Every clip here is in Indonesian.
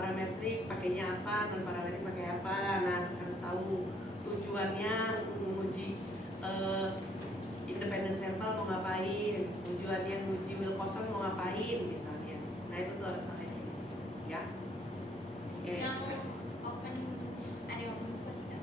parametrik pakainya apa, non parametrik pakai apa. Nah, harus tahu tujuannya menguji independent sample mau ngapain, tujuannya menguji will kosong mau ngapain misalnya. Nah, itu tuh harus pakai ini, ya. Oke. Yang open, ada yang open buku sih kan?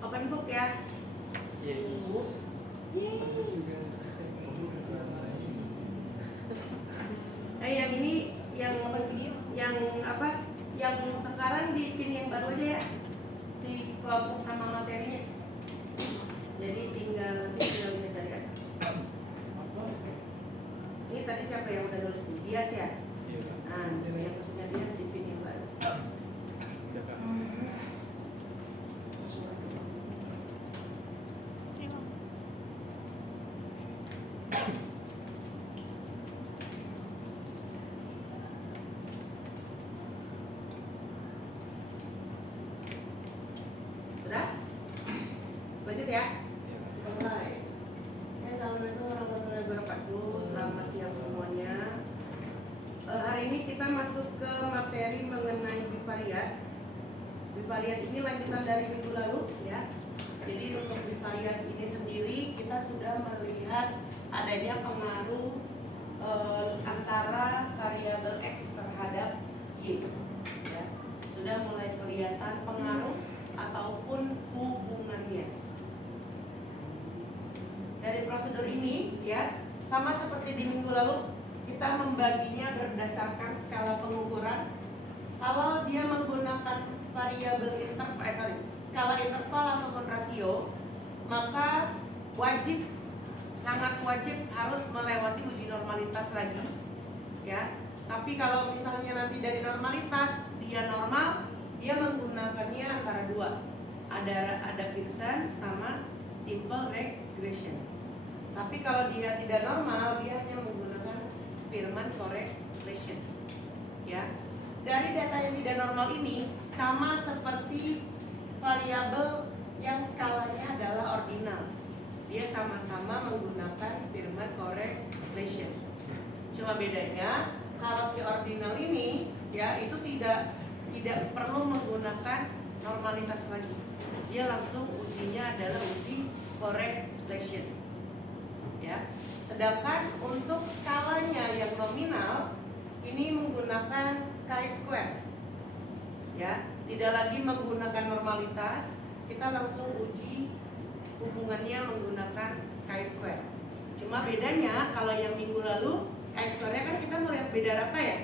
Open book ya. Yang ini yang apa? Yang sekarang di pin yang baru aja ya. Si kelompok sama materinya. Jadi tinggal ini cari aja. Ini tadi siapa yang udah nulis? Dias ya. Nah, yang pesennya Dias di pin yang baru. Udah? Lanjut ya? Kita mulai. Assalamualaikum warahmatullahi wabarakatuh. Selamat siang semuanya. Hari ini kita masuk ke materi mengenai bivariat. Bivariat ini lanjutan dari minggu lalu ya. Jadi untuk bivariat ini sendiri kita sudah melihat adanya pengaruh antara variabel X terhadap Y ya. Sudah mulai kelihatan pengaruh ataupun hubungannya. Dari prosedur ini ya, sama seperti di minggu lalu, kita membaginya berdasarkan skala pengukuran. Kalau dia menggunakan variabel skala interval ataupun rasio, maka wajib, sangat wajib harus melewati uji normalitas lagi ya. Tapi kalau misalnya nanti dari normalitas dia normal, dia menggunakannya antara dua, ada Pearson sama simple regression. Tapi kalau dia tidak normal, dia hanya menggunakan Spearman correlation ya. Dari data yang tidak normal ini sama seperti variabel yang skalanya adalah ordinal, dia sama-sama menggunakan Spearman correlation. Cuma bedanya kalau si ordinal ini ya itu tidak perlu menggunakan normalitas lagi. Dia langsung ujinya adalah uji correlation. Ya. Sedangkan untuk skalanya yang nominal ini menggunakan chi-square. Ya, tidak lagi menggunakan normalitas, kita langsung uji hubungannya menggunakan chi-square. Cuma bedanya kalau yang minggu lalu chi-square-nya kan kita melihat beda rata ya.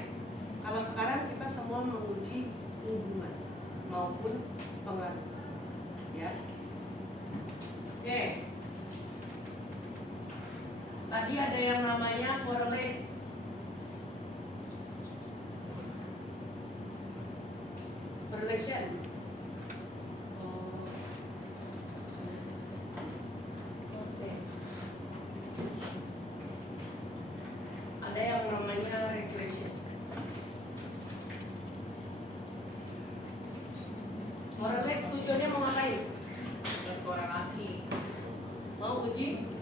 Kalau sekarang kita semua menguji hubungan maupun pengaruh. Ya. Oke. Tadi ada yang namanya correlate. Correlation. Oke. Ada yang namanya regression. Correlate tujuannya mau ngapain? Korelasi. Mau uji?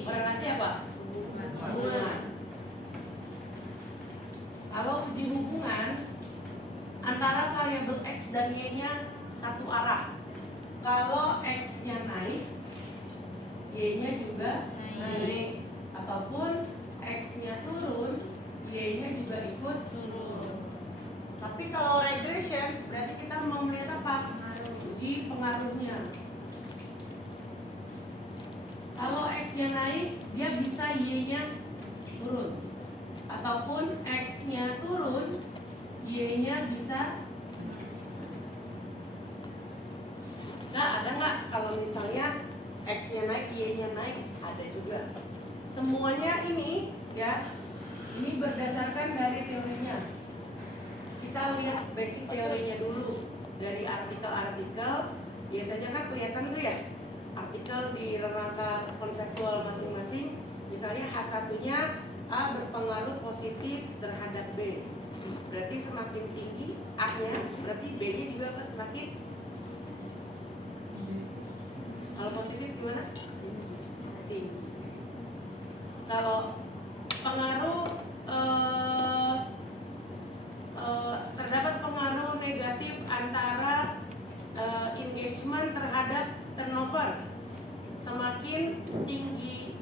Korelasi apa? Hubungan. Kalau uji hubungan antara variabel X dan Y-nya satu arah. Kalau X-nya naik, Y-nya juga naik. Ataupun X-nya turun, Y-nya juga ikut turun. Tapi kalau regression berarti kita mau melihat apa? uji pengaruhnya. Kalau X-nya naik, dia bisa Y-nya turun. Ataupun X-nya turun, Y-nya bisa. Nah, ada nggak kalau misalnya X-nya naik, Y-nya naik? Ada juga. Semuanya ini ya, ini berdasarkan dari teorinya. Kita lihat basic teorinya dulu. Dari artikel-artikel, biasanya kan kelihatan tuh ya, artikel di rangka konseptual masing-masing. Misalnya H1-nya A berpengaruh positif terhadap B. Berarti semakin tinggi A-nya, berarti B-nya juga akan semakin. Kalau positif gimana? Tinggi. Kalau pengaruh terdapat pengaruh negatif antara engagement terhadap turnover. Semakin tinggi,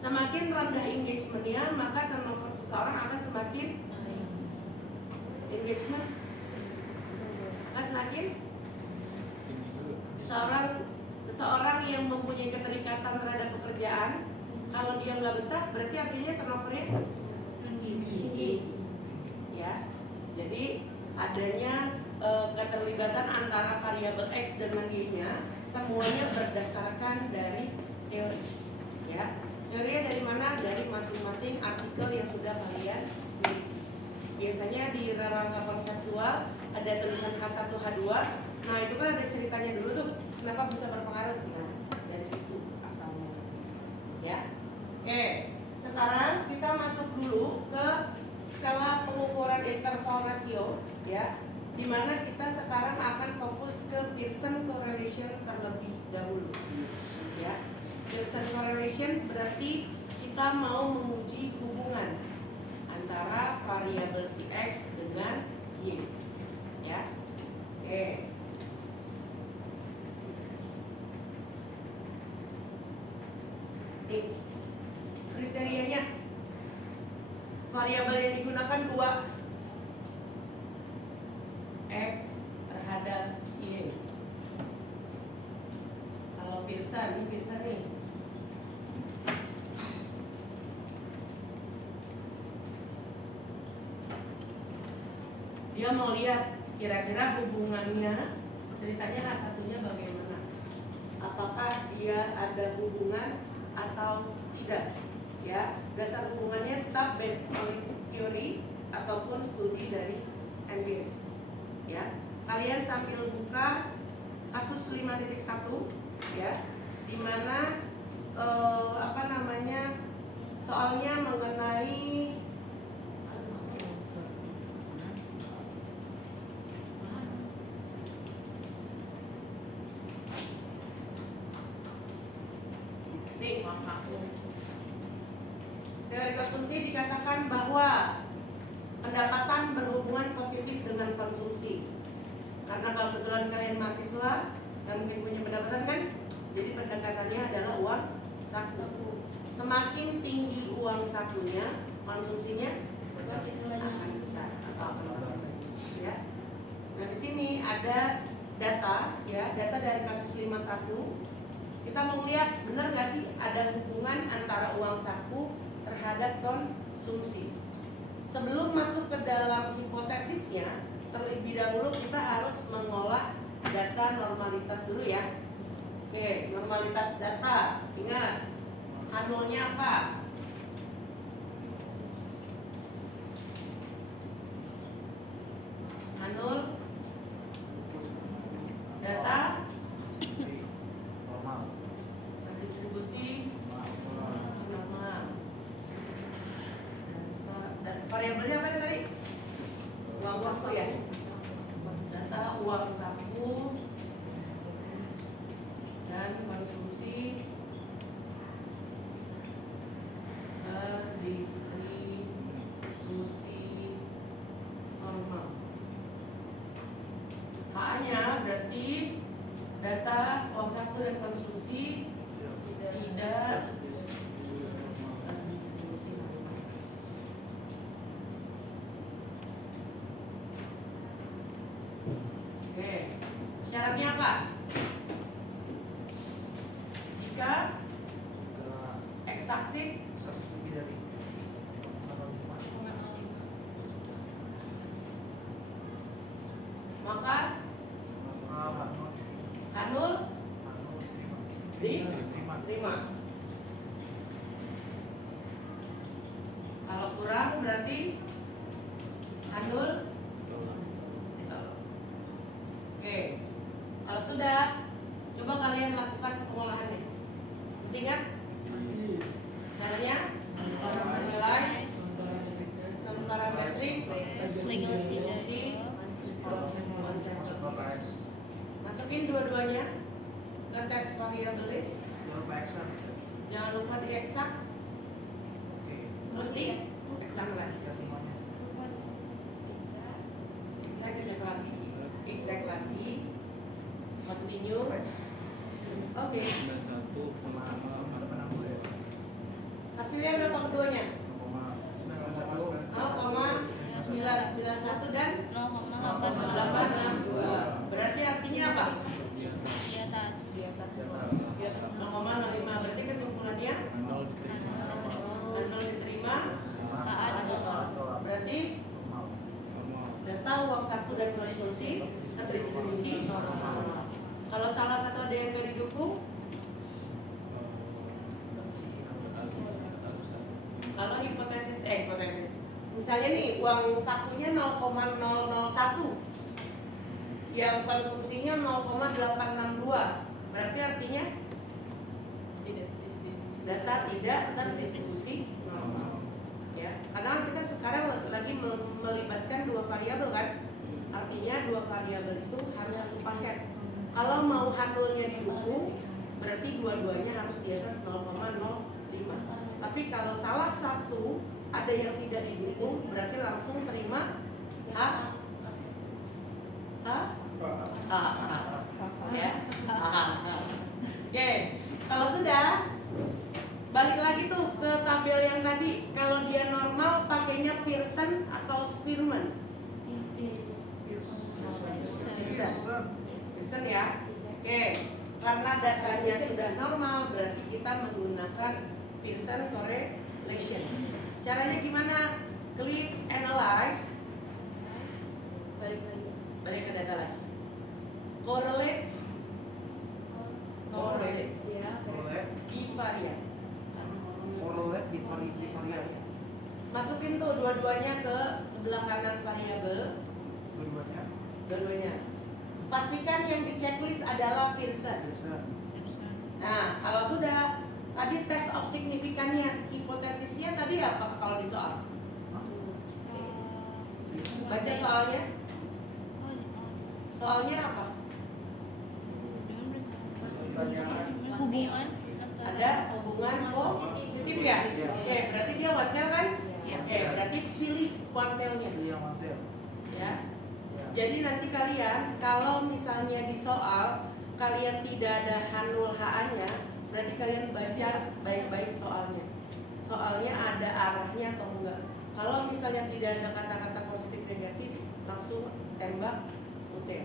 semakin rendah engagementnya, maka turnover seseorang akan semakin engagement akan semakin. Seseorang yang mempunyai keterikatan terhadap pekerjaan, kalau dia nggak betah, berarti artinya turnovernya tinggi. Ya, jadi adanya keterlibatan antara variabel X dengan Y-nya semuanya berdasarkan dari teori. Ya, teorinya dari mana? Dari masing-masing artikel yang sudah kalian miliki. Biasanya di rangka konseptual ada tulisan H1, H2. Nah, itu kan ada ceritanya dulu tuh. Kenapa bisa berpengaruh? Nah, dari situ asalnya. Ya. Oke, sekarang kita masuk dulu ke skala pengukuran interval rasio, ya, di mana kita sekarang akan fokus ke Pearson correlation terlebih dahulu, ya. Pearson correlation berarti kita mau menguji hubungan antara variabel si X dengan Y, ya. Oke. Nih, kriterianya. Variabel yang digunakan dua, X terhadap Y. Kalau Pearson, ini Pearson nih. Dia mau lihat kira-kira hubungannya, ceritanya H1-nya bagaimana. Apakah dia ada hubungan atau tidak? Ya, dasar hubungannya tetap based on teori ataupun studi dari empiris. Ya, kalian sambil buka kasus 5.1, ya, di mana soalnya mengenai nih, teori konsumsi dikatakan bahwa pendapatan berhubungan positif dengan konsumsi. Karena kalau kebetulan kalian mahasiswa dan mungkin punya pendapatan kan, jadi pendekatannya adalah uang saku. Semakin tinggi uang sakunya, konsumsinya akan besar atau akan ya. Nah, di sini ada data, ya, data dari kasus 51. Kita mau lihat benar nggak sih ada hubungan antara uang saku terhadap konsumsi. Sebelum masuk ke dalam hipotesisnya, terlebih dahulu kita harus mengolah data normalitas dulu ya. Oke, normalitas data. Ingat, H0-nya apa? H0 data distribusi normal. Dan variabelnya apa tadi? Uang saku ya. Data uang saku dan konsumsi terdistribusi normal. H-nya berarti data uang saku dan konsumsi tidak terdistribusi normal. Oke, Anul diterima. Kalau kurang berarti Anul ditolak. Oke. Kalau sudah, coba kalian lakukan pengolahannya. Masih ingat? Caranya? Analyze, non-parametric, legasi, masukin dua-duanya ke tes variabilis. Jangan lupa di eksak, terus di eksak lagi. Exact lagi, continue. Oke. Hasilnya berapa keduanya? 0,991 dan 0,862. Berarti artinya apa? Di atas. 0,05. Berarti kesimpulannya 0 diterima. Berarti data uang saku dan konsumsi terdistribusi normal. Kalau salah satu ada yang nggak didukung, kalau hipotesis misalnya nih uang sakunya 0,001 yang konsumsinya 0,862, berarti artinya data tidak terdistribusi normal. Ya, karena kita sekarang lagi melibatkan dua variabel kan, artinya dua variabel itu harus satu paket. Kalau mau handulnya didukung, berarti dua-duanya harus di atas 0,05. Tapi kalau salah satu ada yang tidak didukung, berarti langsung terima H. Ya. Oke, kalau sudah balik lagi tuh ke tabel yang tadi. Kalau dia normal pakainya Pearson atau Spearman? Pearson ya. Oke, karena datanya sudah normal, berarti kita menggunakan Pearson correlation. Caranya gimana? Klik analyze, balik ke data lagi. Correlate, bivariat. Masukin tuh dua-duanya ke sebelah kanan variabel. Dua-duanya. Pastikan yang di checklist adalah Pearson. Nah, kalau sudah, tadi test of signifikannya, hipotesisnya tadi apa kalau di soal? Baca soalnya. Soalnya apa? Hubungan Ada hubungan positif ya? Oke, berarti dia kuantel kan? Oke, berarti pilih kuantelnya. Ya. Jadi nanti kalian kalau misalnya di soal kalian tidak ada handul HA-nya, berarti kalian baca baik-baik soalnya. Soalnya ada arahnya atau enggak. Kalau misalnya tidak ada kata-kata positif negatif, langsung tembak tutel.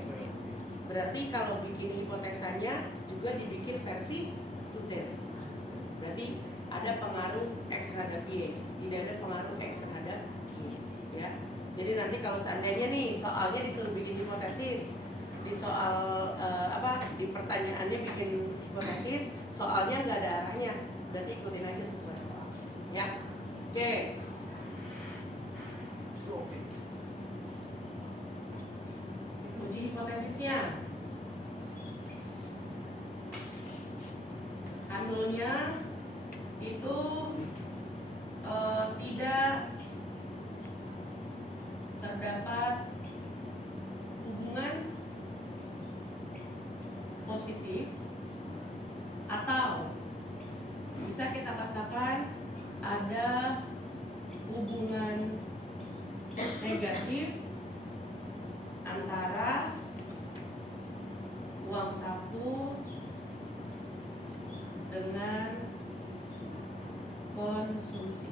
Berarti kalau bikin hipotesanya juga dibikin versi tutel. Berarti ada pengaruh X terhadap Y, tidak ada pengaruh X terhadap Y. Ya. Jadi nanti kalau seandainya nih soalnya disuruh bikin hipotesis, di soal di pertanyaannya bikin hipotesis, soalnya nggak ada arahnya, berarti ikutin aja sesuai soal. Ya, oke. Uji hipotesisnya. Handulnya itu tidak terdapat hubungan positif atau bisa kita katakan ada hubungan negatif antara uang saku dengan konsumsi.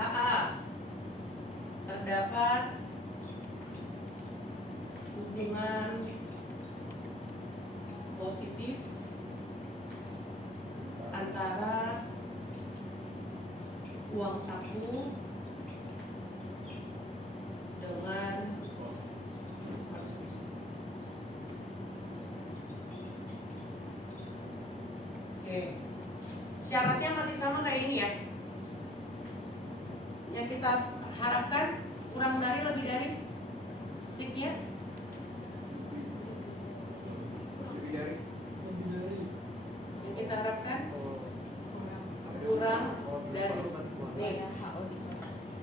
HA terdapat hubungan positif antara uang saku harapkan kurang dari lebih dari signya yang kita harapkan kurang dari nih.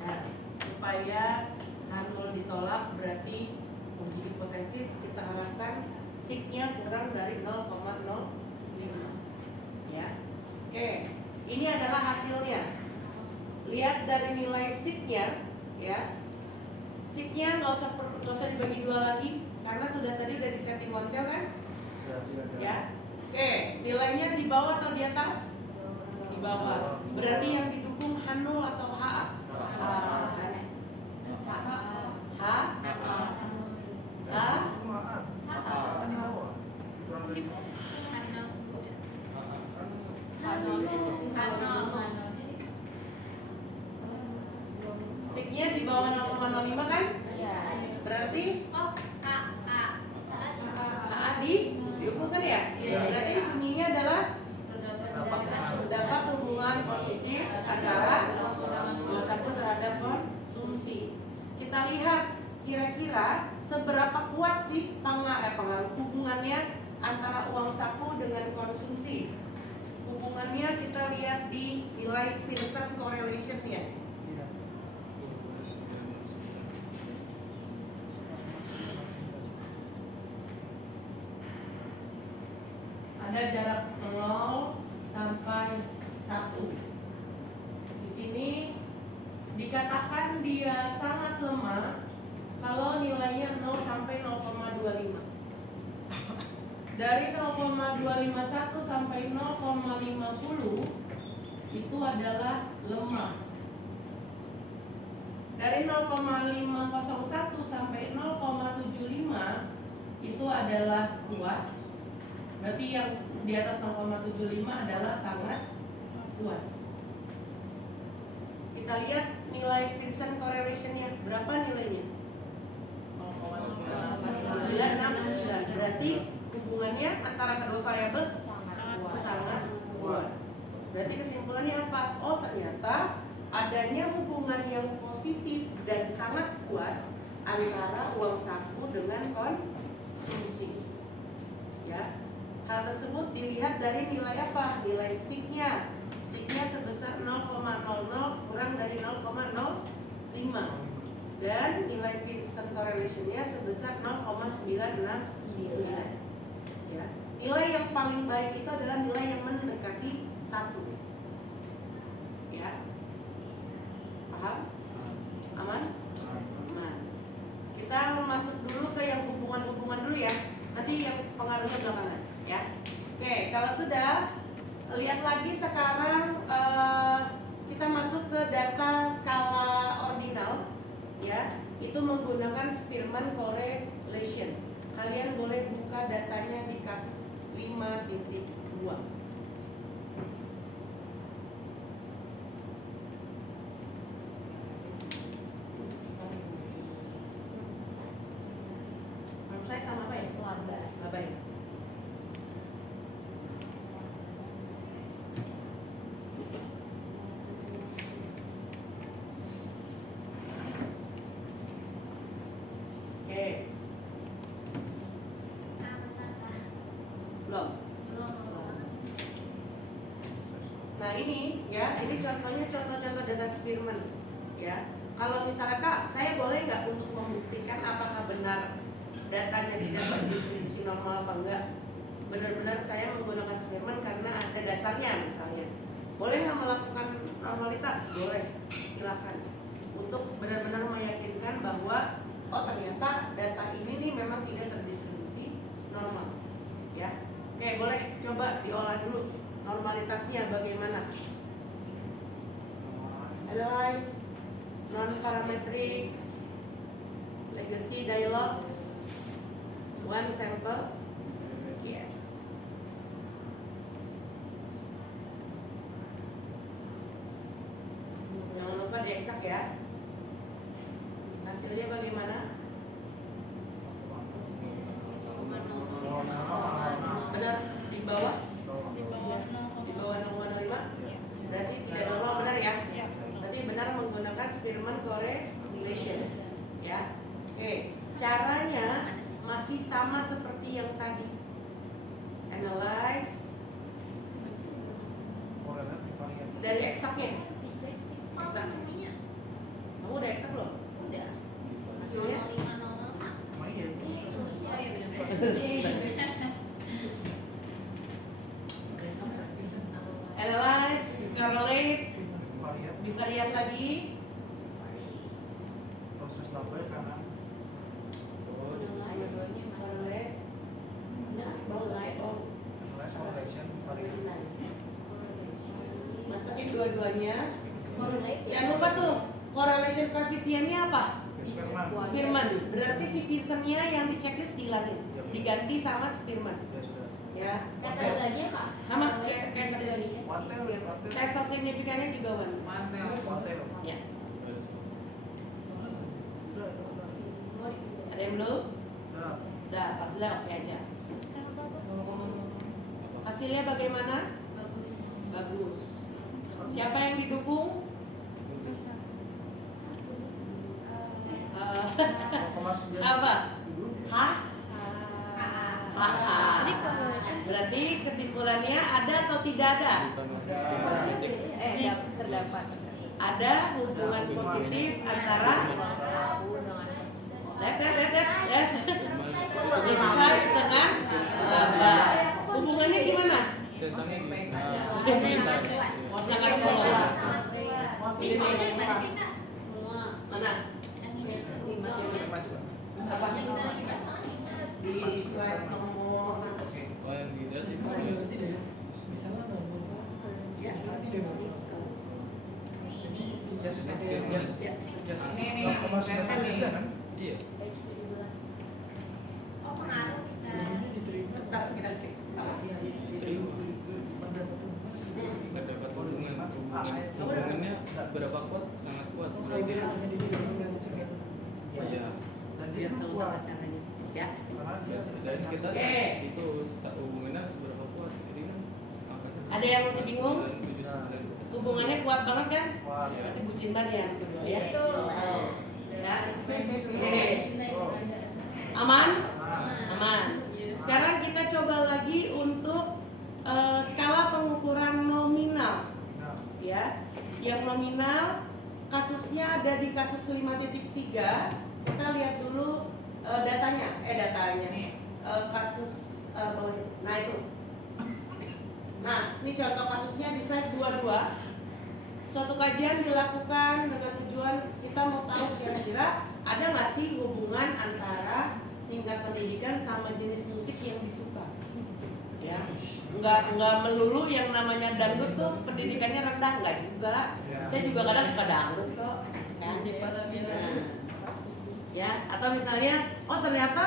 Nah, supaya H0 ditolak berarti uji hipotesis kita harapkan signya kurang dari 0,05 ya. Oke, ini adalah hasilnya. Lihat dari nilai signya ya. Signya nggak usah dibagi dua lagi karena sudah tadi udah di setting ontel kan ya. Oke, nilainya di bawah atau di atas? Di bawah. Berarti yang didukung H0 atau HA? Signya di bawah 0,05 kan? Berarti HA didukung kan ya? Berarti bunyinya adalah terdapat hubungan positif antara satu terhadap konsumsi. Kita lihat kira-kira seberapa kuat sih pengaruh hubungannya antara uang saku dengan konsumsi. Hubungannya kita lihat di nilai Pearson correlation-nya. Ada jarak 0 sampai 1. Di sini dikatakan dia sangat lemah kalau nilainya 0 sampai 0,25. Dari 0,251 sampai 0,50 itu adalah lemah. Dari 0,501 sampai 0,75 itu adalah kuat. Berarti yang di atas 0,75 adalah sangat kuat. Kita lihat nilai Pearson correlation-nya. Berapa nilainya? 969. Berarti hubungannya antara kedua variabel sangat kuat. Berarti kesimpulannya apa? Oh, ternyata adanya hubungan yang positif dan sangat kuat antara uang saku dengan konsumsi. Ya. Hal tersebut dilihat dari nilai apa? Nilai signya. Signya sebesar 0,00 kurang dari 0,05. Dan nilai Pearson correlation-nya sebesar 0,969. Ya. Nilai yang paling baik itu adalah nilai yang mendekati 1. Ya. Paham? Aman? Aman. Kita masuk dulu ke yang hubungan-hubungan dulu ya. Nanti yang pengaruhnya belakangan. Ya, oke. Kalau sudah, lihat lagi sekarang kita masuk ke data skala ordinal, ya. Itu menggunakan Spearman correlation. Kalian boleh buka datanya di kasus 5.2. Menurut saya sama apa ya? Laba ya. Belum. Nah ini ya, ini contohnya contoh-contoh data Spearman ya. Kalau misalnya Kak, saya boleh nggak untuk membuktikan apakah benar datanya tidak berdistribusi normal apa enggak? Benar-benar saya menggunakan Spearman karena ada dasarnya misalnya. Boleh nggak melakukan normalitas? Boleh, silakan. Untuk benar-benar meyakinkan bahwa oh ternyata data ini nih memang tidak terdistribusi normal ya. Oke, boleh coba diolah dulu normalitasnya bagaimana. Analyze non-parametric legacy dialog one sample. Yes. Jangan lupa dieksak ya. Hasilnya bagaimana? Benar di bawah? Di bawah 0,05? Berarti tidak normal, benar ya? Berarti benar menggunakan Spearman correlation. tadi. Analyze Korelat varian. dari eksaknya. Oh, semuanya Kamu udah eksak belum? udah. Hasilnya? 0506. Lumayan. Oh iya benar-benar. Analyze, correlate, Varian. divariat lagi. Proses tabel kanan. Correlate. Nah, Analyze correlation varian. Masukin dua-duanya. Jangan lupa tuh, correlation koefisiennya apa? Spearman. Spearman. Berarti si Pearsonnya yang di checklist dihilangin, diganti sama Spearman. Ya sudah. Ya. Kata lagi apa? Sama kayak tadi lagi. Watel. Test of signifikannya juga one. Mantel. Watel. Ya. Udah. Ada yang belum? Udah. Udah, udah oke aja. Hasilnya bagaimana? Bagus. Bagus. Siapa yang didukung? Eh, 0,9. apa? Dulu. Hah? Tadi correlation. Berarti kesimpulannya ada atau tidak ada? Terdapat. Ada hubungan positif antara lihat. Besar dengan laba. Hubungannya gimana? Sangat kuat. Misalnya gimana sih Kak? Mana? Apa? Di slide nomor ya. Yes, yes. Ini 0,9 kan? Iya. Oh pengaruh bisa. Bentar, kita skip. Terdapat hubungannya berapa kuat? Sangat kuat. Iya. Dan dia Biar tahu kuat. tata caranya. Ya. Karena dia Dari sekitar Oke. itu hubungannya seberapa kuat? Jadi kan angkanya Ada yang masih bingung? 9, 7, 9. Hubungannya kuat banget kan? kuat. Berarti bucin banget ya berdua ya. Betul. Ya. Oke. Oh. Aman? Nah, Aman. Sekarang kita coba lagi untuk skala pengukuran nominal. nah, Ya. Yang nominal kasusnya ada di kasus 5.3. Kita lihat dulu datanya. Kasus nah itu. Nah, ini contoh kasusnya di slide 22. Suatu kajian dilakukan dengan tujuan kita mau tahu kira-kira ada nggak sih hubungan antara tingkat pendidikan sama jenis musik yang disuka. Ya, nggak melulu yang namanya dangdut tuh pendidikannya rendah, nggak juga. Saya juga kadang suka dangdut kok. Nah, ya, atau misalnya, oh ternyata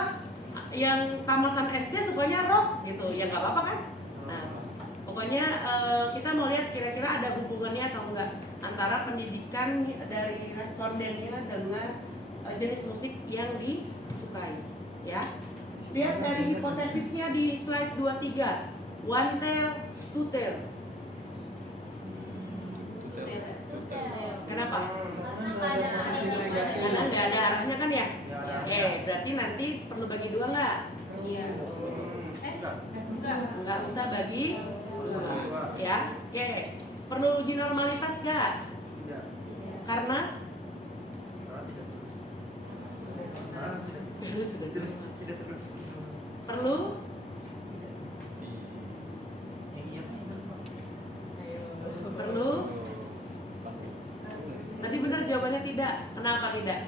yang tamatan SD sukanya rock gitu, ya nggak apa-apa kan? Nah, pokoknya kita mau lihat kira-kira ada hubungannya atau enggak antara pendidikan dari respondennya dengan jenis musik yang disukai, ya. Lihat dari hipotesisnya di slide 23. One tail, two tail. Kenapa? Karena nggak ada arahnya kan ya? Oke, berarti nanti perlu bagi dua nggak? Iya. Enggak. Nggak usah bagi dua. ya. Oke, perlu uji normalitas nggak? Tidak. Karena Karena tidak terus. Karena tidak terus. perlu Yang perlu. Tadi benar jawabannya tidak. Kenapa tidak?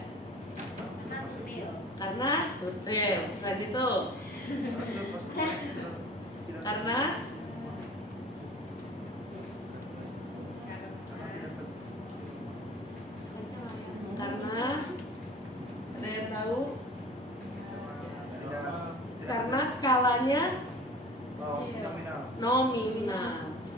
Karena tutil. Selain itu, karena karena ada yang tahu? Karena skalanya nominal.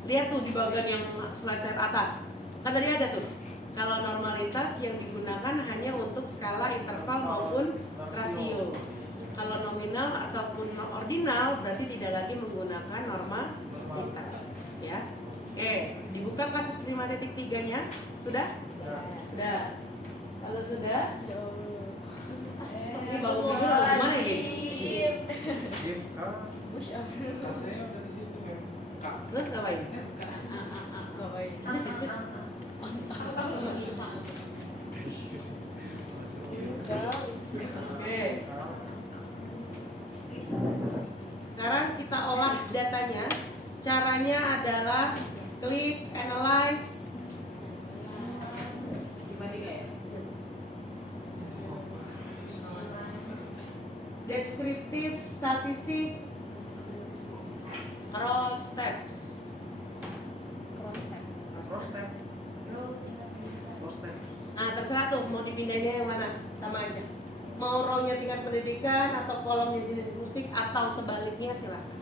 Lihat tuh di bagian yang slide atas. Kan tadi ada tuh. Kalau normalitas yang digunakan hanya untuk skala interval maupun rasio. Kalau nominal ataupun ordinal berarti tidak lagi menggunakan normalitas. Ya. Oke, dibuka kasus 5.3-nya. Sudah? Sudah. Kalau sudah, ini bangun gimana nih? If Rasanya udah di situ kan. Kak. Terus ngapain? Ngapain? Oke. Sekarang kita olah datanya. Caranya adalah klik, analyze, Tiba-tiba ya. deskriptif, statistik, terus tab. Cross tab. Cross tab, Row tingkat pendidikan. cross tab. Nah, terserah tuh mau dipindahnya yang mana, sama aja. Mau row-nya tingkat pendidikan atau kolomnya jenis musik atau sebaliknya silakan.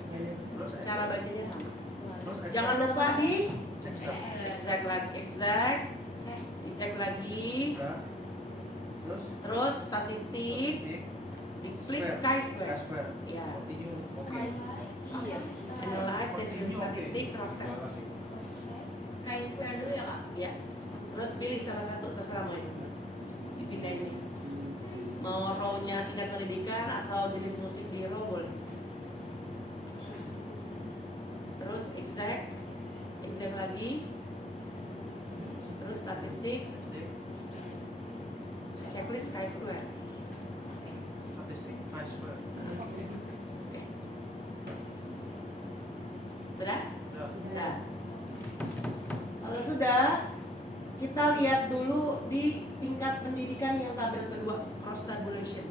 Cross tab. Cara bacanya sama. Cross tab. Jangan lupa di Exact. exact lagi, Ya. Terus terus statistik, di flip chi-square. Chi-square. Ya. Continue. Oke. Iya. Analyze, deskriptif, statistik, cross tab. Chi-square dulu ya, Kak? Ya. Terus pilih salah satu terserah mau yang dipindah ini. Mau row-nya tingkat pendidikan atau jenis musik di row boleh. Terus exact lagi, terus statistik, checklist chi-square. Statistik chi-square. Oke. Sudah? Ya. Sudah. Kalau sudah, kita lihat dulu di tingkat pendidikan yang tabel kedua, cross tabulation.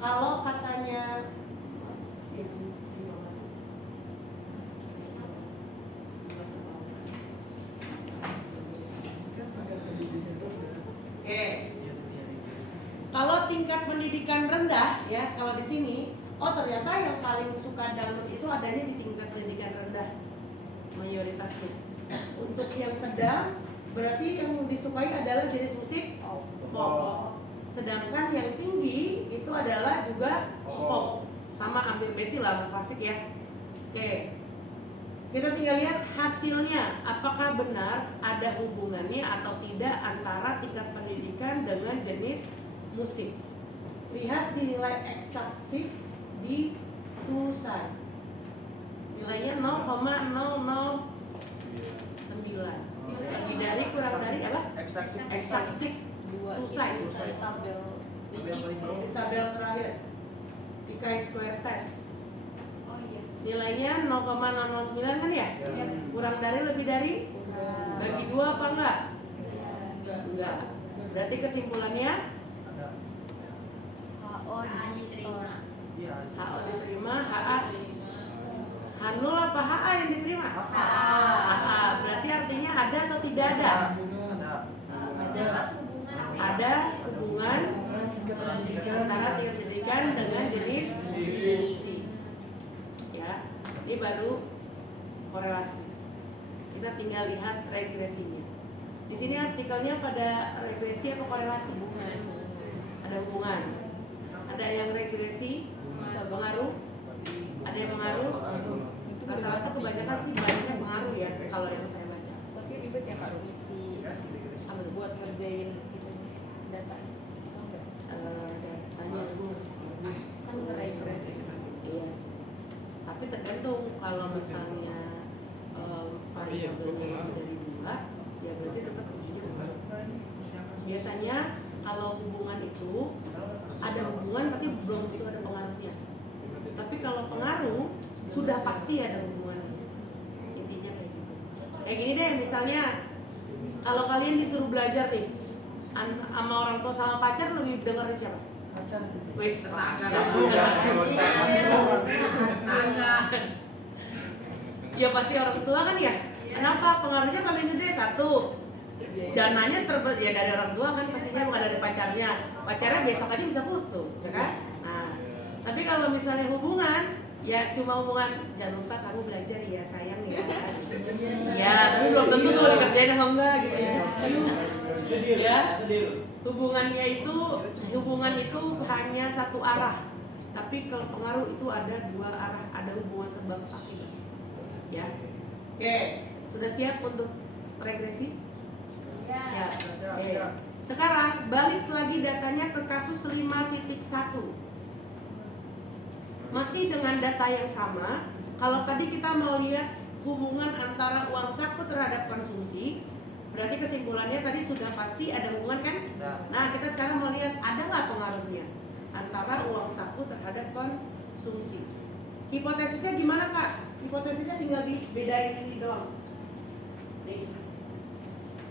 Kalau katanya Oke. Kalau tingkat pendidikan rendah ya, kalau di sini, oh ternyata yang paling suka download itu adanya di tingkat pendidikan rendah mayoritasnya. Untuk yang sedang, berarti yang disukai adalah jenis musik pop. Sedangkan yang tinggi itu adalah juga pop. Sama hampir beti lah, klasik ya. Oke. Kita tinggal lihat hasilnya, apakah benar ada hubungannya atau tidak antara tingkat pendidikan dengan jenis musik. Lihat di nilai eksaksi di tulisan. Nilainya 0,009. Lebih dari kurang dari apa? Eksaksi tulisan. Tabel. Tabel terakhir di chi-square test. Oh iya. Nilainya 0,009 kan ya? Ya. Kurang dari lebih dari? Bagi dua apa enggak? Enggak. Berarti kesimpulannya Ada. HO diterima. Iya. HO diterima, HA Hanul apa HA yang diterima? HA. Berarti artinya ada atau tidak ada? Ada. Ada hubungan antara tingkat pendidikan dengan jenis musik. Ya, ini baru korelasi. Kita tinggal lihat regresinya. Di sini artikelnya pada regresi apa korelasi? Ada hubungan. Ada yang regresi, pengaruh. Ada yang pengaruh. Rata-rata kebanyakan sih banyak pengaruh ya kalau yang saya baca. Tapi ribet ya Kak misi Apa tuh? buat ngerjain itu data. Tanya dulu. Kan nge-regress. Iya sih. Tapi tergantung kalau misalnya variabelnya lebih dari 2, ya berarti tetap ujinya. Biasanya kalau hubungan itu ada hubungan tapi belum tentu ada pengaruhnya. Tapi kalau pengaruh sudah pasti ada hubungannya. Intinya kayak gitu. Kayak gini deh, misalnya kalau kalian disuruh belajar nih sama orang tua sama pacar, lebih dengerin siapa? Wis, ya pasti orang tua kan ya. Kenapa? Pengaruhnya paling gede satu. Dananya ya dari orang tua kan pastinya, bukan dari pacarnya. Pacarnya besok aja bisa putus, ya kan? Nah, tapi kalau misalnya hubungan, ya cuma hubungan, jangan lupa kamu belajar ya sayang ya. Ya, tapi belum tentu tuh dikerjain apa enggak gitu ya. Ya, hubungan itu hanya satu arah. Tapi kalau pengaruh itu ada dua arah, ada hubungan sebab akibat. Ya. Oke, sudah siap untuk regresi? Ya. Oke. Sekarang balik lagi datanya ke kasus 5.1. Masih dengan data yang sama. Kalau tadi kita mau lihat hubungan antara uang saku terhadap konsumsi, berarti kesimpulannya tadi sudah pasti ada hubungan kan? Nah, kita sekarang mau lihat ada nggak pengaruhnya antara uang saku terhadap konsumsi. Hipotesisnya gimana Kak? Hipotesisnya tinggal dibedain ini doang. Nih,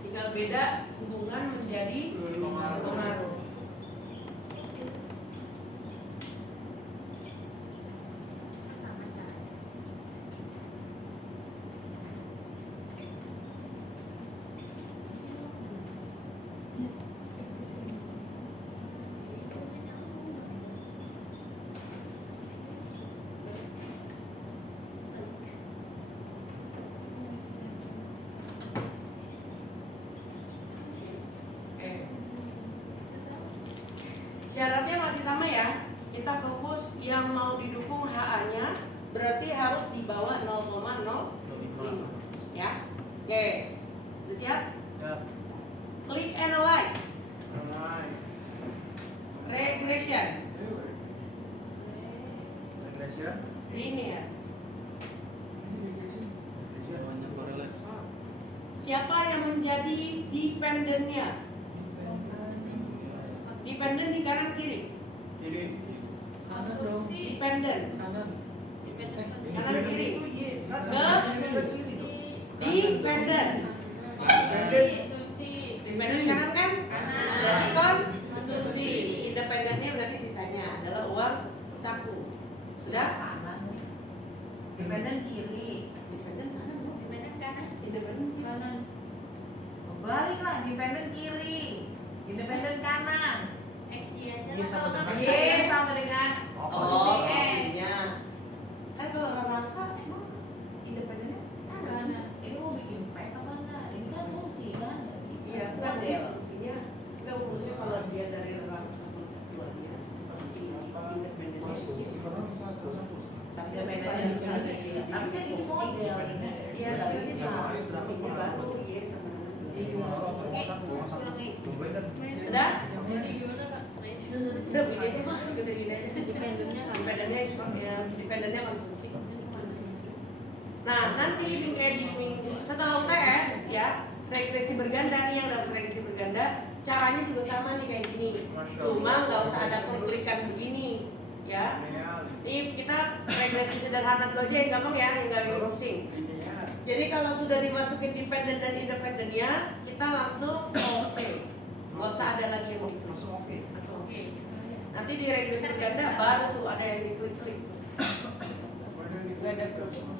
tinggal beda hubungan menjadi pengaruh. Syaratnya masih sama ya. Kita fokus yang mau didukung HA-nya berarti harus di bawah 0,05 ya. Oke. Sudah siap? Ya. Klik analyze. Regression. Regression. Linear. Namanya korelasi. Siapa yang menjadi dependennya? Dependen di kanan kiri. Kiri. Kanan dong. Dependen. Kanan. Kanan kiri. Kanan. Dependen. Konsumsi. Dependen kanan kan? Kanan. Berarti konsumsi. Independennya berarti sisanya adalah uang saku. Sudah? Dependen kiri. Dependen kanan bu. Dependen kanan. Independen kiri. Kanan. Baliklah dependen kiri. Independen kanan. X aja. Iya, sama dengan Y sama dengan Oh, X. maksudnya. Kan kalau rangka emang independennya kanan. Ini mau bikin pack apa enggak? Ini kan fungsi kan? Iya, kan model. fungsinya. Kita fungsinya kalau dia dari rangka konseptualnya si independennya gitu. Tapi Independennya kiri. Tapi kan ini model ini. Iya, Sudah tapi bisa. fungsinya baru iya sama Iya. Sudah? Jadi gimana Kak? Udah begini aja mah, udah begini aja. Dependennya kan. Dependennya konsumsi. Nah, nanti kayak di setelah UTS ya, regresi berganda nih yang dalam regresi berganda, caranya juga sama nih kayak gini. Cuma nggak usah ada klik-klikan begini, ya. Ini kita regresi sederhana dulu aja yang gampang ya, yang nggak bikin pusing. Jadi kalau sudah dimasukin dependen dan independennya, kita langsung oke. Nggak usah ada lagi yang gitu. Langsung oke. Langsung oke. Nanti di regresi berganda baru tuh ada yang diklik-klik. Gak ada problem.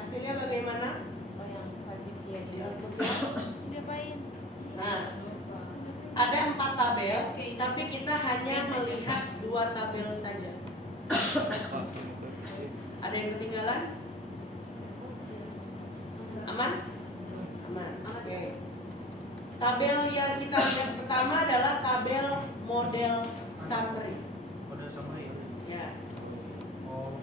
Hasilnya bagaimana? Oh yang koefisien Outputnya. Ngapain? Nah, ada 4 tabel, tapi kita hanya melihat 2 tabel saja. Ada yang ketinggalan? Aman? Aman. Oke. Tabel yang kita lihat pertama adalah tabel model summary. Udah sama ya. Ya. Oh.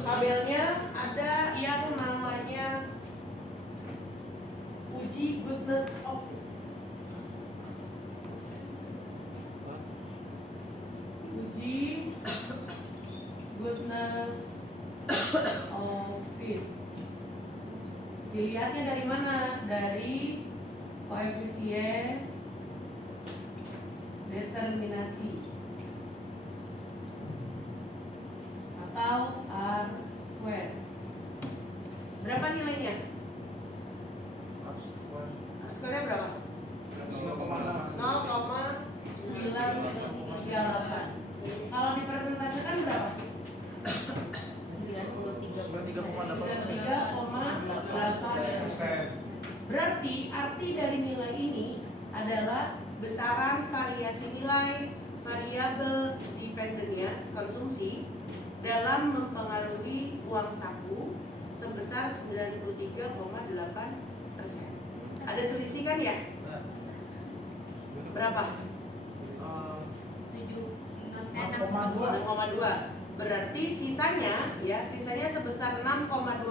Tabelnya ada yang namanya uji goodness of it. Uji goodness of it. Dilihatnya dari mana? Dari koefisien determinasi atau R square. Berapa nilainya? R square-nya berapa? 0,938. Kalau dipresentasikan berapa? 93,8%. Berarti arti dari nilai ini adalah besaran variasi nilai variabel dependennya konsumsi dalam mempengaruhi uang saku sebesar 93,8%. Ada selisih kan ya? Berapa? 6,2. Berarti sisanya ya, sisanya sebesar 6,2%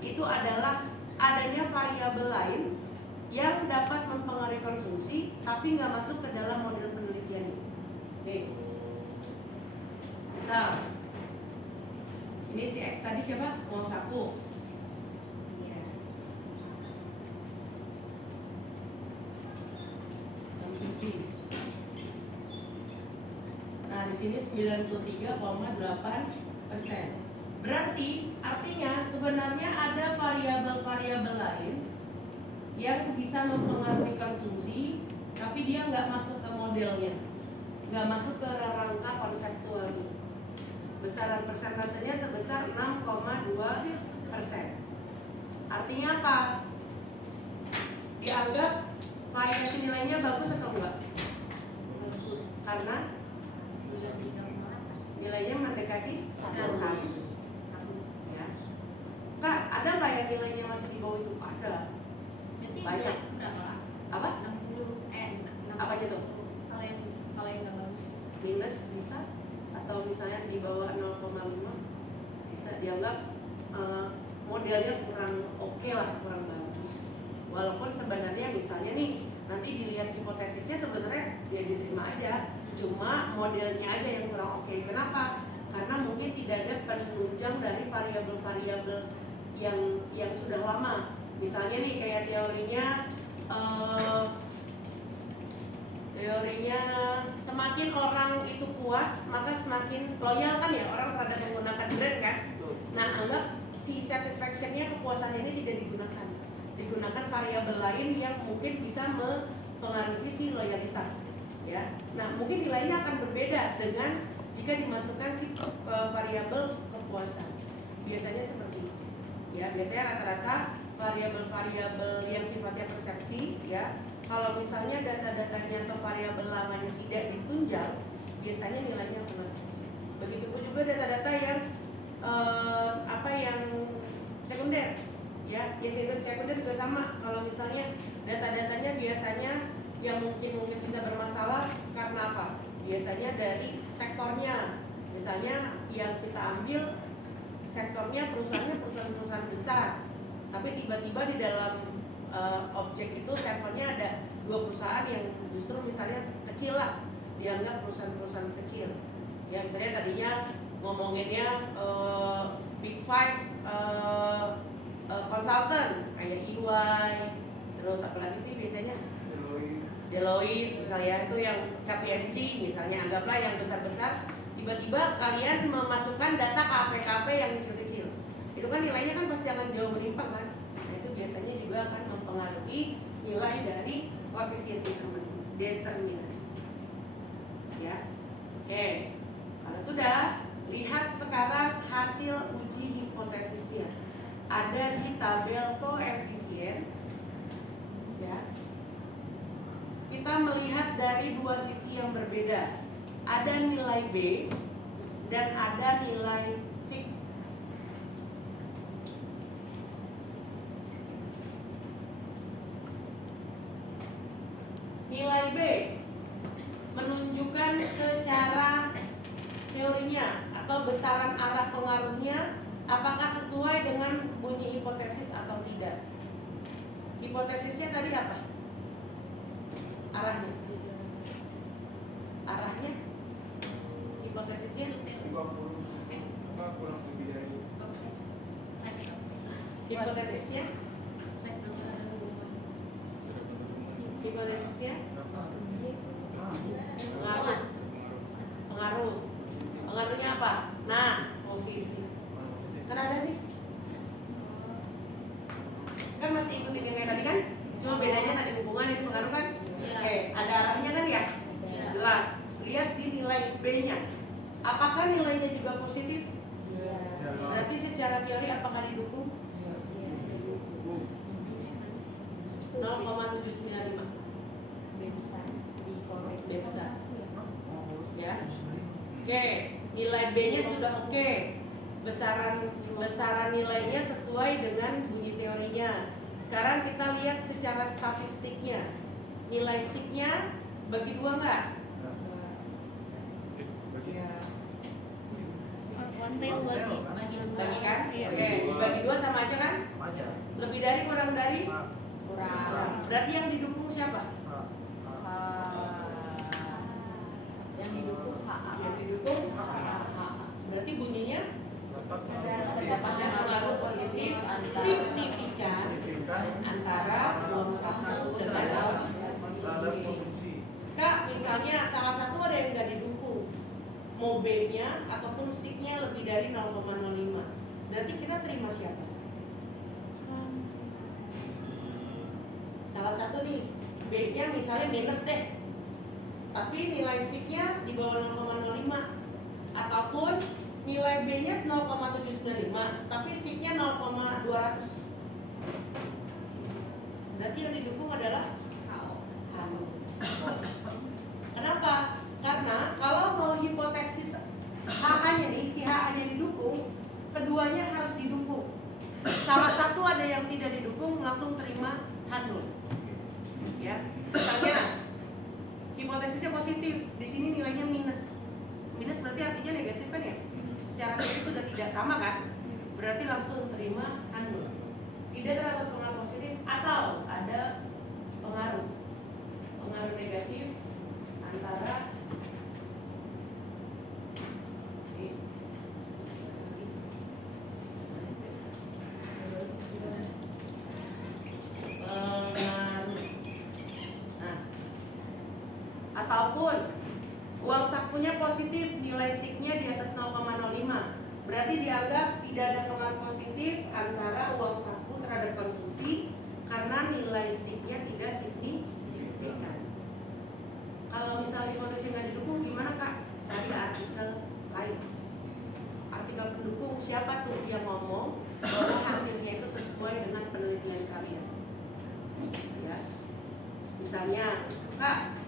itu adalah adanya variabel lain yang dapat mempengaruhi konsumsi tapi nggak masuk ke dalam model penelitian ini. Nih. Misal tadi siapa? 01. Iya. Konsumsi. Nah, di sini 93,8%. Berarti artinya sebenarnya ada variabel-variabel lain yang bisa mempengaruhi konsumsi, tapi dia nggak masuk ke modelnya, nggak masuk ke rangka konseptualnya. Besaran persentasenya sebesar 6,2%. Artinya apa? Dianggap variasi nilainya bagus atau enggak? Bagus. Karena 93,8. nilainya mendekati 1. Satu. Ya. Kak, ada nggak yang nilainya masih di bawah itu? Ada. Berarti Banyak. berapa lah? Apa? 60 Apa aja tuh? Kalau yang nggak bagus. Minus bisa? Atau misalnya di bawah 0,5 bisa dianggap modelnya kurang oke lah, kurang bagus. Walaupun sebenarnya misalnya nih nanti dilihat hipotesisnya sebenarnya ya diterima aja, cuma modelnya aja yang kurang oke. Kenapa? Karena mungkin tidak ada penunjang dari variabel-variabel yang sudah lama. Misalnya nih kayak teorinya semakin orang itu puas maka semakin loyal kan ya orang terhadap menggunakan brand kan. Nah, anggap si satisfaction-nya, kepuasannya ini tidak digunakan variabel lain yang mungkin bisa mempengaruhi si loyalitas ya. Nah, mungkin nilainya akan berbeda dengan jika dimasukkan si variabel kepuasan. Biasanya seperti itu ya. Biasanya rata-rata variabel-variabel yang sifatnya persepsi ya, kalau misalnya data-datanya atau variabel lamanya tidak ditunjang, biasanya nilainya akan kecil. Begitupun juga data-data yang yang sekunder ya, sekunder juga sama. Kalau misalnya data-datanya biasanya yang mungkin bisa bermasalah karena apa? Biasanya dari sektornya. Misalnya yang kita ambil sektornya perusahaan besar, tapi tiba-tiba di dalam objek itu sampelnya ada 2 perusahaan yang justru misalnya kecil lah, dianggap perusahaan-perusahaan kecil ya. Misalnya tadinya ngomonginnya Big Five consultant kayak EY, terus apalagi sih biasanya Deloitte misalnya, itu yang KPMG misalnya, anggaplah yang besar-besar. Tiba-tiba kalian memasukkan data KP yang kecil-kecil, itu kan nilainya kan pasti akan jauh menyimpang kan. Nah, itu biasanya juga akan mempengaruhi nilai dari koefisien determinasi ya. Oke, kalau sudah, lihat sekarang hasil uji hipotesisnya ada di tabel koefisien ya. Kita melihat dari 2 sisi yang berbeda, ada nilai B dan ada nilai sig. Nilai B menunjukkan secara teorinya atau besaran arah pengaruhnya apakah sesuai dengan bunyi hipotesis atau tidak. Hipotesisnya tadi apa? Arahnya. Hipotesisnya 30 apa kurang lebih dari hipotesisnya pengaruhnya apa? Nah, positif. Kan ada nih. Kan masih ikutin yang kayak tadi kan? Cuma bedanya tadi hubungan, ini pengaruh kan? Iya. Oke, ada arahnya kan ya? Iya. Jelas. Lihat di nilai B-nya. Apakah nilainya juga positif? Berarti secara teori apakah didukung? 0,795. B besar di koreksi. B besar. Ya. Oke, nilai B-nya sudah oke. Besaran nilainya sesuai dengan bunyi teorinya. Sekarang kita lihat secara statistiknya. Nilai sig-nya bagi 2 enggak? Bagi kan? Oke, bagi 2 sama aja kan? Lebih dari kurang dari? Kurang. Berarti yang didukung siapa? Yang didukung HA. Yang didukung HA. berarti bunyinya Terdapat mau B-nya ataupun SIG-nya lebih dari 0,05. Berarti kita terima siapa? Salah satu nih, B-nya misalnya minus deh, tapi nilai SIG-nya di bawah 0,05, ataupun nilai B-nya 0,795, tapi SIG-nya 0,200. Berarti yang didukung adalah HO. Kenapa? Karena kalau mau hipotesis HA-nya nih, si HA-nya didukung, keduanya harus didukung. Salah satu ada yang tidak didukung, langsung terima H0. Ya, misalnya hipotesisnya positif, di sini nilainya minus. Minus berarti artinya negatif kan ya? Secara teori sudah tidak sama kan? Berarti langsung terima H0. Tidak terdapat pengaruh positif atau ada pengaruh negatif antara ataupun uang sakunya positif, nilai SIG-nya di atas 0,05. Berarti dianggap tidak ada pengaruh positif antara uang saku terhadap konsumsi karena nilai SIG-nya tidak signifikan. Kalau misalnya hipotesis nggak didukung, gimana Kak? Cari artikel lain. Artikel pendukung siapa tuh yang ngomong bahwa hasilnya itu sesuai dengan penelitian kalian. Ya. Misalnya, Kak,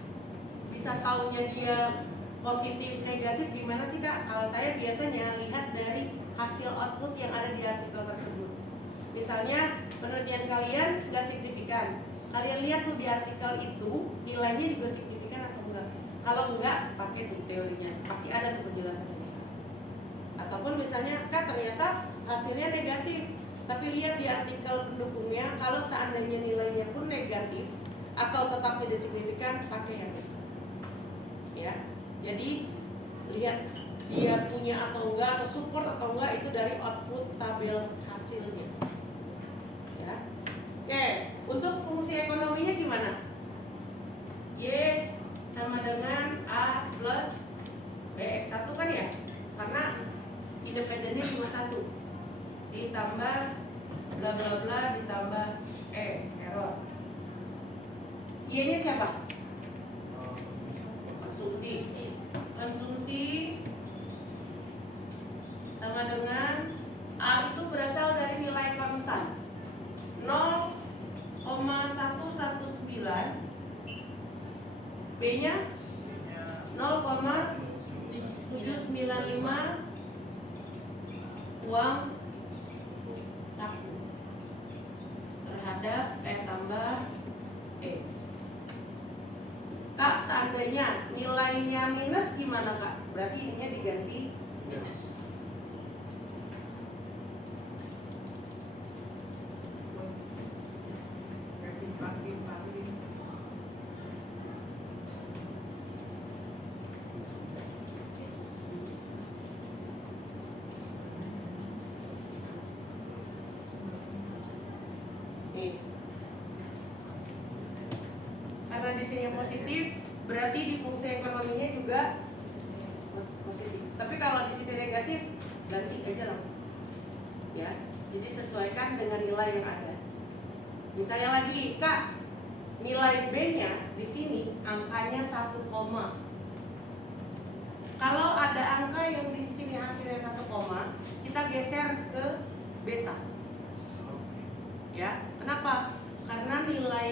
bisa taunya dia positif negatif gimana sih Kak? Kalau saya biasanya lihat dari hasil output yang ada di artikel tersebut. Misalnya penelitian kalian nggak signifikan, kalian lihat tuh di artikel itu nilainya juga signifikan atau enggak. Kalau enggak, pakai tuh teorinya, pasti ada tuh penjelasannya di sana. Ataupun misalnya Kak ternyata hasilnya negatif, tapi lihat di artikel pendukungnya, kalau seandainya nilainya pun negatif atau tetap tidak signifikan, pakai yang itu. Ya. Jadi lihat dia punya atau enggak, atau support atau enggak itu dari output tabel hasilnya. Ya. Oke, untuk fungsi ekonominya gimana? Y sama dengan A plus BX1 kan ya? Karena independennya cuma satu. Ditambah bla bla bla ditambah error. Y-nya siapa? Konsumsi sama dengan A itu berasal dari nilai konstan 0,119, B-nya 0,795 uang saku terhadap tambah Kak, seandainya nilainya minus gimana Kak? Berarti ininya diganti minus. Nih. Karena di sini positif, berarti di fungsi ekonominya juga positif. Tapi kalau di sini negatif, ganti aja langsung. Ya, jadi sesuaikan dengan nilai yang ada. Misalnya lagi, Kak, nilai B-nya di sini angkanya 1, kalau ada angka yang di sini hasilnya 1, kita geser ke beta. Ya, kenapa? Karena nilai